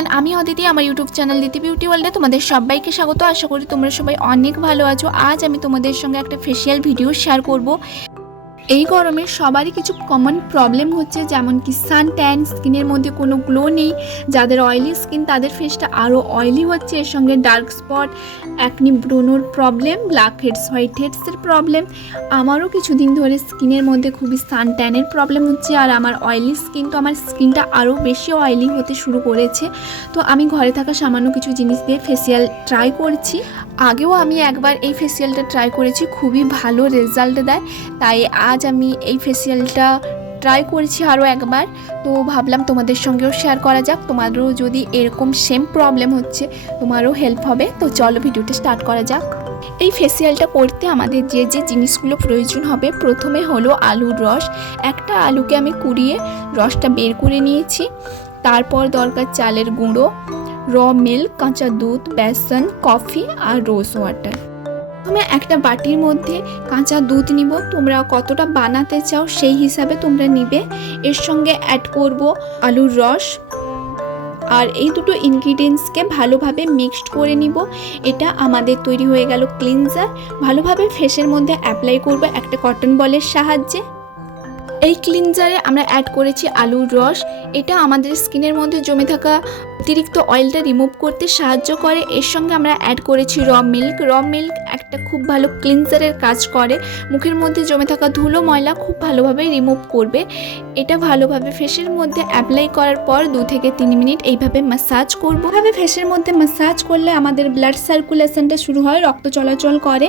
Everyone, আমি অদিতি। আমার YouTube channel দিতি বিউটি ওয়ার্ল্ডে তোমাদের সবাইকে স্বাগত। আশা করি তোমরা সবাই অনেক ভালো আছো। আজ আমি তোমাদের সঙ্গে একটা ফেসিয়াল ভিডিও শেয়ার করব। এই গরমে সবারই কিছু কমন প্রবলেম হচ্ছে, যেমন কি সান ট্যান, স্কিনের মধ্যে কোনো গ্লো নেই। যাদের অয়েলি স্কিন তাদের ফেসটা আরও অয়েলি হচ্ছে। এর সঙ্গে ডার্ক স্পট, অ্যাকনি ব্রোনোর প্রবলেম, ব্ল্যাক হেডস, হোয়াইট হেডসের প্রবলেম। আমারও কিছুদিন ধরে স্কিনের মধ্যে খুবই সান ট্যানের প্রবলেম হচ্ছে। আর আমার অয়েলি স্কিন, তো আমার স্কিনটা আরও বেশি অয়েলি হতে শুরু করেছে। তো আমি ঘরে থাকা সামান্য কিছু জিনিস দিয়ে ফেসিয়াল ট্রাই করছি। আগেও আমি একবার এই ফেসিয়ালটা ট্রাই করেছি, খুবই ভালো রেজাল্ট দেয়। তাই আজ আমি এই ফেসিয়ালটা ট্রাই করেছি আরও একবার। তো ভাবলাম তোমাদের সঙ্গেও শেয়ার করা যাক। তোমাদেরও যদি এরকম সেম প্রবলেম হচ্ছে, তোমারও হেল্প হবে। তো চলো ভিডিওটা স্টার্ট করা যাক। এই ফেসিয়ালটা করতে আমাদের যে যে জিনিসগুলো প্রয়োজন হবে, প্রথমে হলো আলুর রস। একটা আলুকে আমি কুড়িয়ে রসটা বের করে নিয়েছি। তারপর দরকার চালের গুঁড়ো, র মিল্ক, কাঁচা দুধ, বেসন, কফি আর রোজ ওয়াটার। প্রথমে একটা বাটির মধ্যে কাঁচা দুধ নিব। তোমরা কতটা বানাতে চাও সেই হিসাবে তোমরা নিবে। এর সঙ্গে অ্যাড করব আলুর রস। আর এই দুটো ইনগ্রিডিয়েন্টসকে ভালোভাবে মিক্সড করে নিব। এটা আমাদের তৈরি হয়ে গেল ক্লিনজার। ভালোভাবে ফেসের মধ্যে অ্যাপ্লাই করব একটা কটন বলের সাহায্যে। এই ক্লিনজারে আমরা অ্যাড করেছি আলুর রস। এটা আমাদের স্কিনের মধ্যে জমে থাকা অতিরিক্ত অয়েলটা রিমুভ করতে সাহায্য করে। এর সঙ্গে আমরা অ্যাড করেছি র মিল্ক। র মিল্ক একটা খুব ভালো ক্লিনজারের কাজ করে, মুখের মধ্যে জমে থাকা ধুলো ময়লা খুব ভালোভাবে রিমুভ করবে। এটা ভালোভাবে ফেসের মধ্যে অ্যাপ্লাই করার পর 2 থেকে 3 মিনিট এইভাবে ম্যাসাজ করব। এভাবে ফেসের মধ্যে ম্যাসাজ করলে আমাদের ব্লাড সার্কুলেশনটা শুরু হয়, রক্ত চলাচল করে।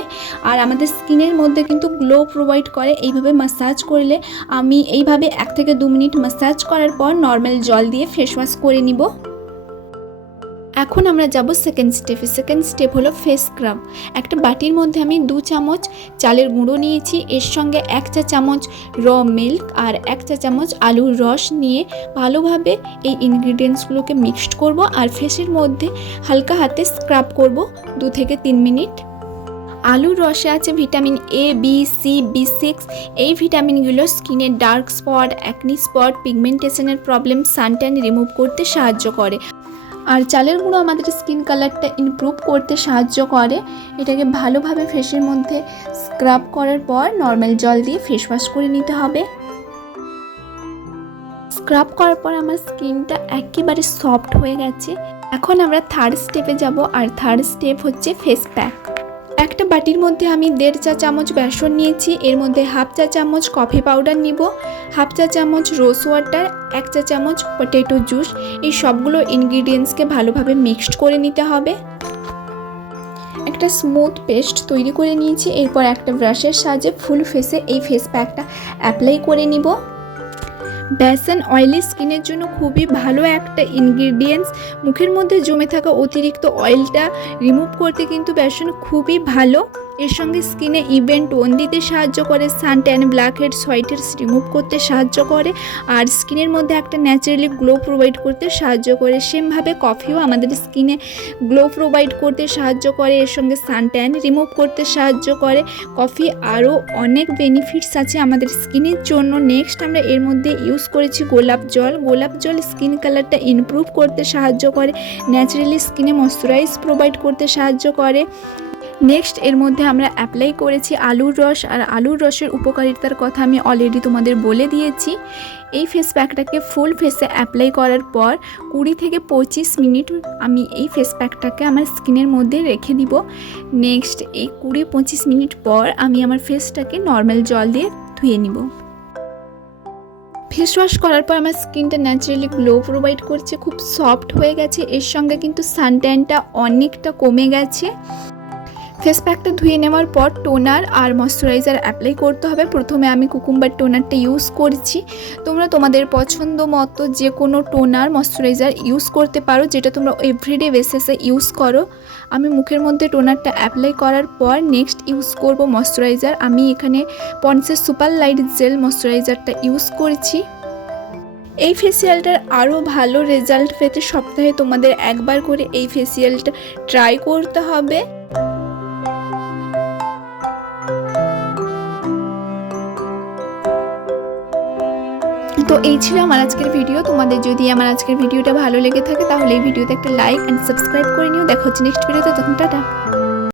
আর আমাদের স্কিনের মধ্যে কিন্তু গ্লো প্রোভাইড করে এইভাবে ম্যাসাজ করলে। আমি এইভাবে 1 থেকে 2 মিনিট ম্যাসাজ করার পর নর্মাল জল দিয়ে ফেস ওয়াশ করে নিব। এখন আমরা যাব সেকেন্ড স্টেপে। সেকেন্ড স্টেপ হলো ফেস স্ক্রাব। একটা বাটির মধ্যে আমি 2 চামচ চালের গুঁড়ো নিয়েছি। এর সঙ্গে 1 চা চামচ র মিল্ক আর 1 চা চামচ আলুর রস নিয়ে ভালোভাবে এই ইনগ্রিডিয়েন্টসগুলোকে মিক্সড করব। আর ফেসের মধ্যে হালকা হাতে স্ক্রাব করব 2 থেকে 3 মিনিট। আলুর রসে আছে ভিটামিন এ, বি, সি, বি6। এই ভিটামিনগুলো স্কিনের ডার্ক স্পট, অ্যাকনি স্পট, পিগমেন্টেশনের প্রবলেম, সানট্যান রিমুভ করতে সাহায্য করে। আর চালের গুঁড়ো আমাদের স্কিন কালারটা ইমপ্রুভ করতে সাহায্য করে। এটাকে ভালোভাবে ফেসের মধ্যে স্ক্রাব করার পর নর্মাল জল দিয়ে ফেস ওয়াশ করে নিতে হবে। স্ক্রাব করার পর আমার স্কিনটা একেবারে সফট হয়ে গেছে। এখন আমরা থার্ড স্টেপে যাব। আর থার্ড স্টেপ হচ্ছে ফেস প্যাক। একটা বাটির মধ্যে আমি 1.5 চা চামচ বেসন নিয়েছি। এর মধ্যে 1/2 চা চামচ কফি পাউডার নিব, 1/2 চা চামচ রোজ ওয়াটার, 1 চা চামচ পটেটো জুস। এই সবগুলো ইনগ্রিডিয়েন্টসকে ভালোভাবে মিক্সড করে নিতে হবে। একটা স্মুথ পেস্ট তৈরি করে নিয়েছি। এরপর একটা ব্রাশের সাহায্যে ফুল ফেসে এই ফেস প্যাকটা অ্যাপ্লাই করে নিব। বেসন অয়েলি স্কিনের জন্য খুবই ভালো একটা ইনগ্রিডিয়েন্টস। মুখের মধ্যে জমে থাকা অতিরিক্ত অয়েলটা রিমুভ করতে কিন্তু বেসন খুবই ভালো। এর সঙ্গে স্কিনে ইভেন টোন দিতে সাহায্য করে, sun tan, black heads, white heads remove করতে সাহায্য করে। আর স্কিনের মধ্যে একটা ন্যাচারালি গ্লো প্রোভাইড করতে সাহায্য করে। সেমভাবে কফিও আমাদের স্কিনে গ্লো প্রোভাইড করতে সাহায্য করে। এর সঙ্গে সান ট্যান রিমুভ করতে সাহায্য করে। কফি আরও অনেক বেনিফিটস আছে আমাদের স্কিনের জন্য। নেক্সট আমরা এর মধ্যে ইউজ করেছি গোলাপ জল। গোলাপ জল স্কিন কালারটা ইমপ্রুভ করতে সাহায্য করে, ন্যাচারালি স্কিনে ময়শ্চারাইজ প্রোভাইড করতে সাহায্য করে। নেক্সট এর মধ্যে আমরা অ্যাপ্লাই করেছি আলুর রস। আর আলুর রসের উপকারিতার কথা আমি অলরেডি তোমাদের বলে দিয়েছি। এই ফেস প্যাকটাকে ফুল ফেসে অ্যাপ্লাই করার পর 20 থেকে 25 মিনিট আমি এই ফেস প্যাকটাকে আমার স্কিনের মধ্যে রেখে দিব। নেক্সট এই 20-25 মিনিট পর আমি আমার ফেসটাকে নর্মাল জল দিয়ে ধুয়ে নিব। ফেস ওয়াশ করার পর আমার স্কিনটা ন্যাচারালি গ্লো প্রোভাইড করছে, খুব সফট হয়ে গেছে। এর সঙ্গে কিন্তু সানট্যানটা অনেকটা কমে গেছে। ফেস প্যাকটা ধুয়ে নেওয়ার পর টোনার আর ময়শ্চারাইজার অ্যাপ্লাই করতে হবে। প্রথমে আমি কুকুম্বার টোনারটা ইউজ করছি। তোমরা তোমাদের পছন্দ মতো যে কোনো টোনার ময়শ্চারাইজার ইউজ করতে পারো, যেটা তোমরা এভরিডে বেসিসে ইউজ করো। আমি মুখের মধ্যে টোনারটা অ্যাপ্লাই করার পর নেক্সট ইউজ করব ময়শ্চারাইজার। আমি এখানে পন্ডসের সুপার লাইট জেল ময়শ্চারাইজারটা ইউজ করেছি। এই ফেসিয়ালটার আরও ভালো রেজাল্ট পেতে সপ্তাহে তোমাদের একবার করে এই ফেসিয়ালটা ট্রাই করতে হবে। তো এই ছিল আমার আজকের ভিডিও। তোমাদের যদি আমার আজকের ভিডিওটা ভালো লেগে থাকে তাহলে এই ভিডিওতে একটা লাইক অ্যান্ড সাবস্ক্রাইব করে নিও। দেখা হচ্ছে নেক্সট ভিডিওতে, তখন টাটা।